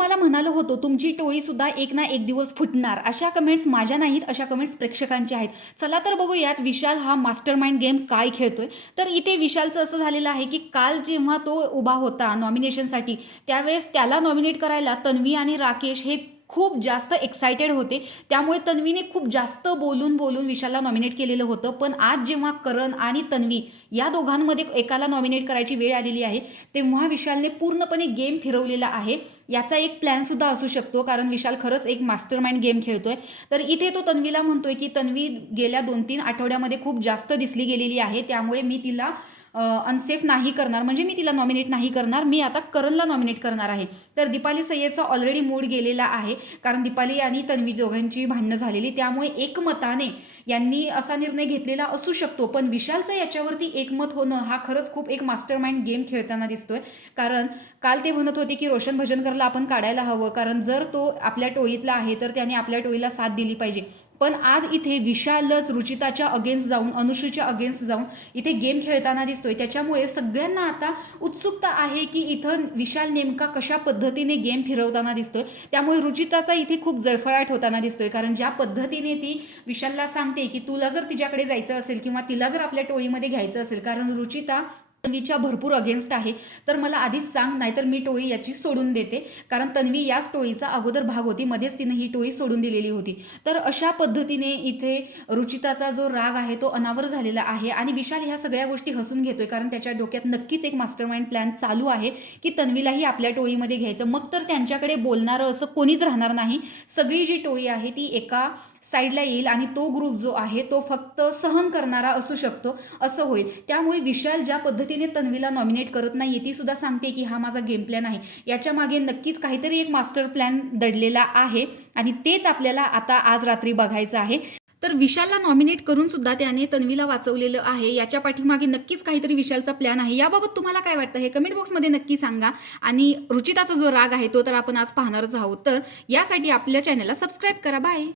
तुम्हाला म्हणालो होतो तुमची टोळी सुद्धा एक ना एक दिवस फुटणार, अशा कमेंट्स माझ्या नाहीत, अशा कमेंट्स प्रेक्षकांच्या आहेत. चला तर बघूयात विशाल हा मास्टरमाइंड गेम काय खेळतोय. तर इथे विशालचं असं झालेलं आहे की काल जेव्हा तो उभा होता नॉमिनेशनसाठी, त्यावेळेस त्याला नॉमिनेट करायला तन्वी आणि राकेश हे खूप जास्त एक्सायटेड होते. त्यामुळे तन्वीने खूप जास्त बोलून बोलून विशालला नॉमिनेट केलेलं होतं. पण आज जेव्हा करण आणि तन्वी या दोघांमध्ये एकाला नॉमिनेट करायची वेळ आलेली आहे, तेव्हा विशालने पूर्णपणे गेम फिरवलेला आहे. याचा एक प्लॅनसुद्धा असू शकतो, कारण विशाल खरंच एक मास्टरमाइंड गेम खेळतोय. तर इथे तो तन्वीला म्हणतोय की तन्वी गेल्या 2-3 आठवड्यामध्ये खूप जास्त दिसली गेलेली आहे, त्यामुळे मी तिला अनसेफ नाही करणार, म्हणजे मी तिला नॉमिनेट नाही करणार, मी आता करणला नॉमिनेट करणार आहे. तर दीपाली सय्यदचा ऑलरेडी मूड गेलेला आहे, कारण दीपाली आणि तन्वी दोघांची भांडणं झालेली, त्यामुळे एकमताने यांनी असा निर्णय घेतलेला असू शकतो. पण विशालचं याच्यावरती एकमत होणं हा खरंच खूप एक मास्टरमाइंड गेम खेळताना दिसतोय. कारण काल ते म्हणत होते की रोशन भजनकरला आपण काढायला हवं, कारण जर तो आपल्या टोळीतला आहे तर त्याने आपल्या टोळीला साथ दिली पाहिजे. पण आज इथे विशालच रुचिताच्या अगेन्स्ट जाऊन, अनुश्रीच्या अगेन्स्ट जाऊन इथे गेम खेळताना दिसतोय. त्याच्यामुळे सगळ्यांना आता उत्सुकता आहे की इथं विशाल नेमका कशा पद्धतीने गेम फिरवताना दिसतोय. त्यामुळे रुचिताचा इथे खूप जळफळाट होताना दिसतोय, कारण ज्या पद्धतीने ती विशालला सांगते की तुला जर तिच्याकडे जायचं असेल किंवा तिला जर आपल्या टोळीमध्ये घ्यायचं असेल, कारण रुचिता तन्वीच्या भरपूर अगेन्स्ट आहे, तर मला आधीच सांग, नाहीतर मी टोळी याची सोडून देते. कारण तन्वी याच टोळीचा अगोदर भाग होती, मध्येच तिने ही टोळी सोडून दिलेली होती. तर अशा पद्धतीने इथे रुचिताचा जो राग आहे तो अनावर झालेला आहे आणि विशाल ह्या सगळ्या गोष्टी हसून घेतोय, कारण त्याच्या डोक्यात नक्कीच एक मास्टरमाइंड प्लॅन चालू आहे की तन्वीलाही आपल्या टोळीमध्ये घ्यायचं. मग तर त्यांच्याकडे बोलणारं असं कोणीच राहणार नाही. सगळी जी टोळी आहे ती एका साईडला येईल आणि तो ग्रुप जो आहे तो फक्त सहन करणारा असू शकतो, असं होईल. त्यामुळे विशाल ज्या पद्धतीने तन्वीला नॉमिनेट करत नाही, ती सुद्धा सांगते की हा माझा गेम प्लॅन आहे, याच्या मागे नक्कीच काहीतरी एक मास्टर प्लॅन दडलेला आहे आणि तेच आपल्याला आता आज रात्री बघायचं आहे. तर विशालला नॉमिनेट करून सुद्धा त्याने तन्वीला वाचवलेलं आहे, याच्या पाठीमागे नक्कीच काहीतरी विशालचा प्लॅन आहे. याबाबत तुम्हाला काय वाटतं हे कमेंट बॉक्समध्ये नक्की सांगा. आणि रुचिताचा जो राग आहे तो तर आपण आज पाहणारच आहोत. तर यासाठी आपल्या चॅनलला सबस्क्राईब करा. बाय.